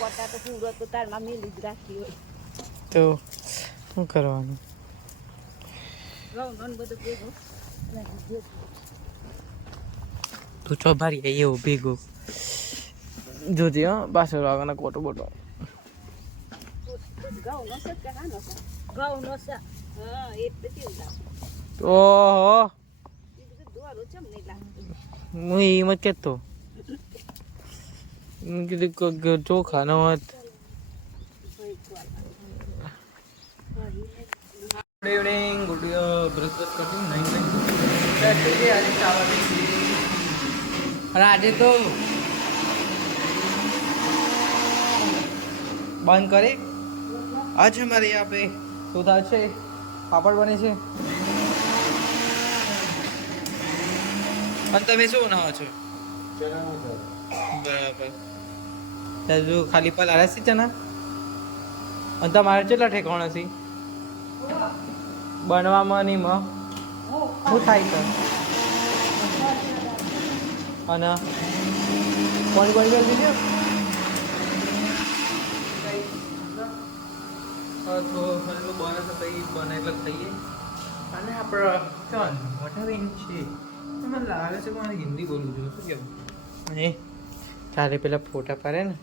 પોતા તો પૂરો તો તારમાં મેલી જ રાખી હોય તો શું કરવાનું? ઘઉં બધું ભેગું તું છો ભારી એવું ભેગું જોજે હા પાછળ આગળના કોટો બોટો ઘઉંનો છે કે હાનો છે? ઘઉંનો છે. હા એટલે કેવું લાગે? ઓહો એ બધું દોરું ચમ નહીં લાગતું. હું એમ જ કહેતો કીધું ચોખા ન હોત. ગુડ ઇવનિંગ બ્રેકફાસ્ટ કરતી નહીં અને આજે તો બંધ કરે. आज हमारे यहाँ पे सुधा છે પાપડ બને છે અને તમે શું બનાવો છો? બરાબર જો ખાલી પલાળ્યા છે ચના અને તમારે કેટલા ઠેકાણા છે બનવામાં નહીં માં શું થાય છે અને કોણ કોણ કરી દીધું તો હલવો બને તો પછી બને એટલે ખાઈએ અને આપણે ચાલ મોટા બેન છે મને લાગે છે મારે હિન્દી બોલવું જોઈએ શું કેવું અને તારે પેલા ફોટા પાડે ને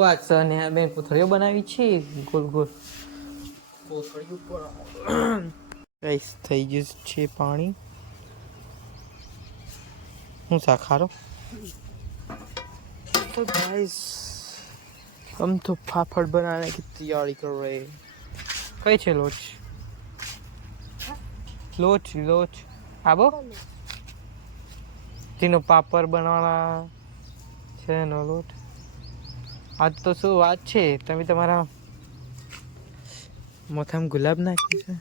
વાત સર ને બેન કોથળીઓ બનાવી છે ગોલ ગોલ કોથળીઓ પર ગાઈસ થઈ ગયું છે પાણી હું શાખારો तो गाइस हम तो पापड़ बनाने की तैयारी कर रहे हैं कई छे लोच लोच लोच आबो तीनों पापड़ बनाना છે નો લોટ આજ તો શું વાત છે તમે તમારા મોથામાં ગુલાબ નાખ્યું છે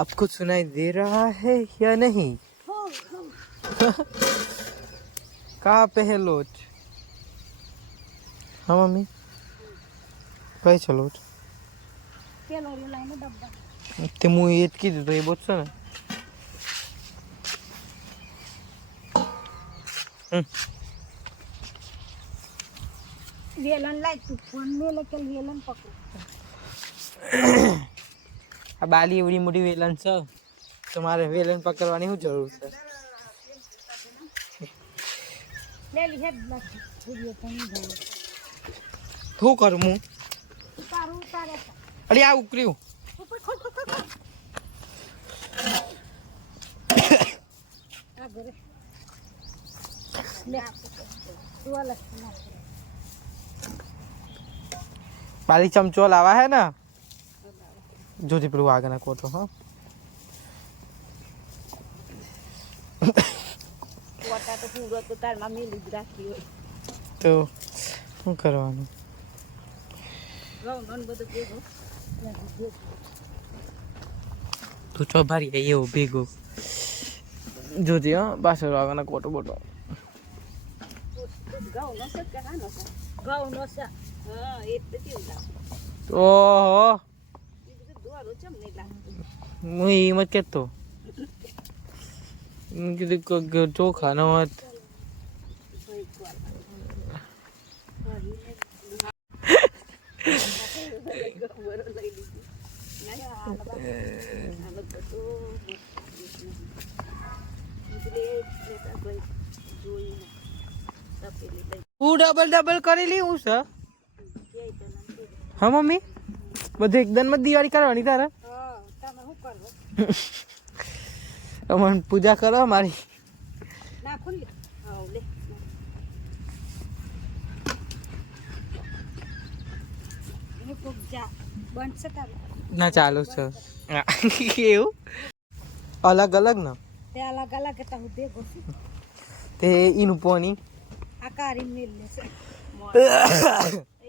आपको सुनाई दे रहा है या नहीं कहाँ पे है लोच हाँ मम्मी कहीं છે લોચ તે હું એ જ કીધું તો એ બોલશો ને વેલણ લાય તું ફોન મેલે કે વેલણ પકડ આ બાલી એવડી મોટી વેલણ છે તો મારે વેલણ પકડવાની શું જરૂર છે લે લી હેડ નાખી વિડિયો પણ જાય શું કરું હું તારું તારે અરે આ ઉકર્યું ઉપર ખોલ આ ઘરે લે તું આલે બાલી ચમચો લાવા હે ને જોજી પેલું આગળ નાખો તો હા પોતા તો પૂરો તો તારમાં મેલી જ રાખી હોય તો શું કરવાનું ઘઉં બધું ભેગું તું છો ભારી એવું ભેગું જોજી હા પાછળ આગળના કોટો બોટો ઘઉંનો છે કે હાનો છે? ઘઉંનો છે. હા એટલે કેવું લાગે? ઓહો એ બધું દોરું ચમ નહીં લાગતું. હું એમ જ કહેતો કીધું ચોખા ન હોત હું ડબલ ડબલ કરેલી હું છે હા મમ્મી બધું એકદમ જ દિવાળી કરવાની તારે તમે શું કરો? અમને પૂજા કરો મારી નાખો લે હા લે એને કોક જા બનશે તારું ના ચાલુ છે એવું અલગ અલગ ને તે અલગ અલગ કે તું ભેગો છે તે ઈનું પોની આ કારી મેલ લે છે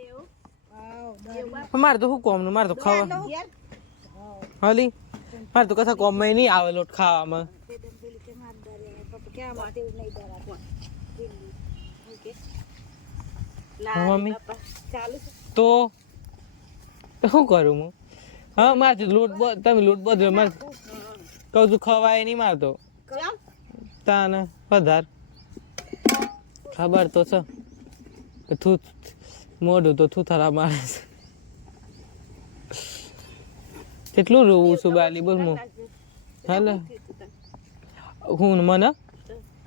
એવું વાવ મારે તો શું કોમનું મારે તો ખાવા હાલી મારે તો કથા કોમમાં નહીં આવે લોટ ખાવામાં મમ્મી તો શું કરું હું હા મારતી લોટ તમે લોટ બધો માર કહું છું ખવાય નહીં મારતો કેમ તાને વધાર ખબર તો છે કે તું મોઢું તો તું થારા મારે છે કેટલું રોવું છું બાલી બોલ હું હાલે હું મને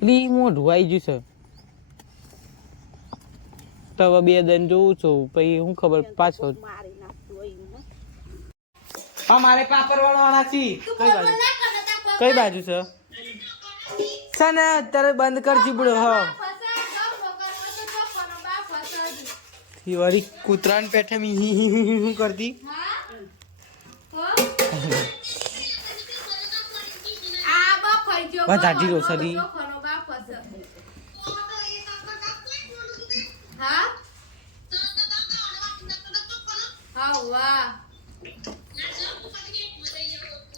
લી મોઢું આવી ગયું છે તો હવે 2 દિન જોઉં છું પછી હું ખબર પાછો મારી નાખતું હોય ને હા મારે પાપડ વળવાના છે કઈ બાજુ છે ને અત્યારે બંધ કરજી બુડો હા વળી કૂતરાને પેઠે હું કરતી વધારી રોસડી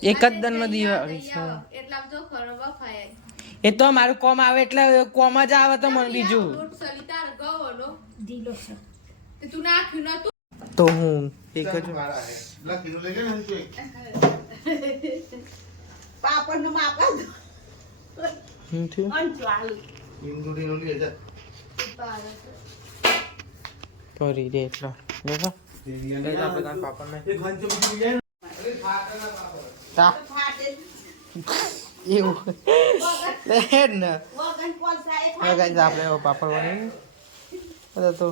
એક જ દનમાં દિવાળી છે એ તો મારું કોમ આવે એટલે કોમ જ આવે તો મને બીજું તો હું એક જ પાપડ નું માપ હું થયું કરી દે એટલો દેખો આપણે પાપડ ને તા એવું હેડ ને ગાઈસ આપણે પાપડ બની તો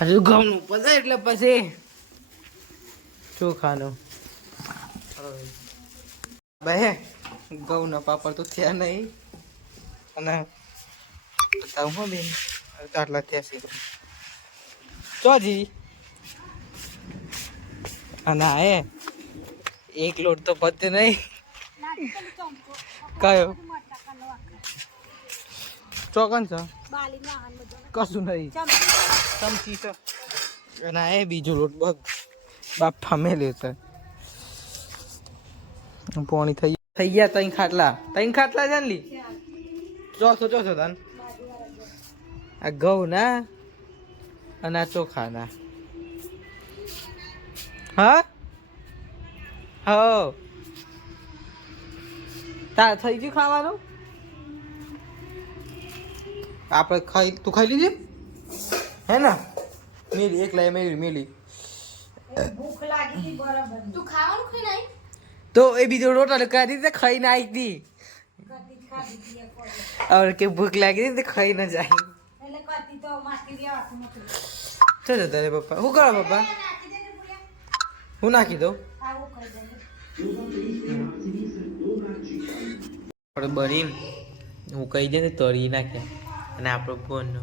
હજુ ઘઉંનું પતા એટલે પછી ચોખાનું બે ઘઉંના પાપડ તો થયા નહીં અને બતાવું હો બેન આટલા થયા છે ચોજી અને આ એક લોટ તો પતે નહીં કયો ચોકન છે કશું નહીં ચમચી છે અને આ બીજું લોટ બગ બાપા મેલ્યો છે પોણી થઈ ગયા ત્રણ ખાટલા છે ને લી ચોથો તન આ ઘઉં ના અને આ ચોખા ના હા હો તાર થઈ ગયું ખાવાનું આપણે તું ખાઈ લીધી હે ને મેલી એકલા મેલી ભૂખ લાગી હતી બરાબર તું ખાવાનું ખાઈ નાઈ તો એ બીજો રોટલો કરી દીધે ખાઈ ને આવી હતી और के भूख लगी थी खाई ना जाए चलो तेरे पापा हूँ करो पापा हूँ नाखी दो बनी हूँ कही दे तोड़ी नाख्या અને આપણો ફોનનો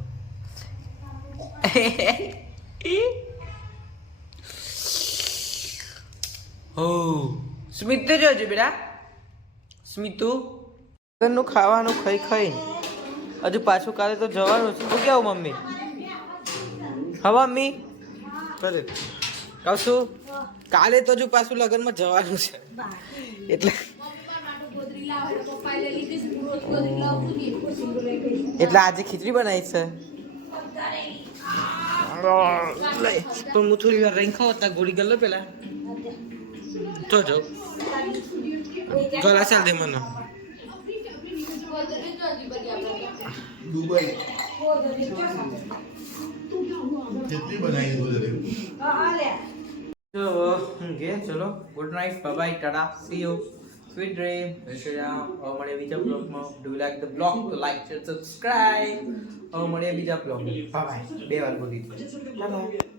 ઓ સ્મિત જોજો બેટા સ્મિતુ ઘરનું ખાવાનું ખાઈ હજુ પાછું કાલે તો જવાનું છે શું કેવું મમ્મી હા મમ્મી કરે કહું કાલે તો હજુ પાછું લગ્નમાં જવાનું છે એટલે એટલે આજે ખીચડી બનાવી છે તો હું થોડી વાર રહીને ખાવ ત્યાં ગોળી ગલ્લો પેલા જોજો ગલા ચાલ દે મને दुबई कितनी बनाई चलो good night bye bye tata see you sweet dream और મળે બીજા બ્લોગમાં do you like the blog તો લાઈક શેર સબસ્ક્રાઇબ और મળે બીજા બ્લોગ બાય બાય બે વાર બોલી ટાટા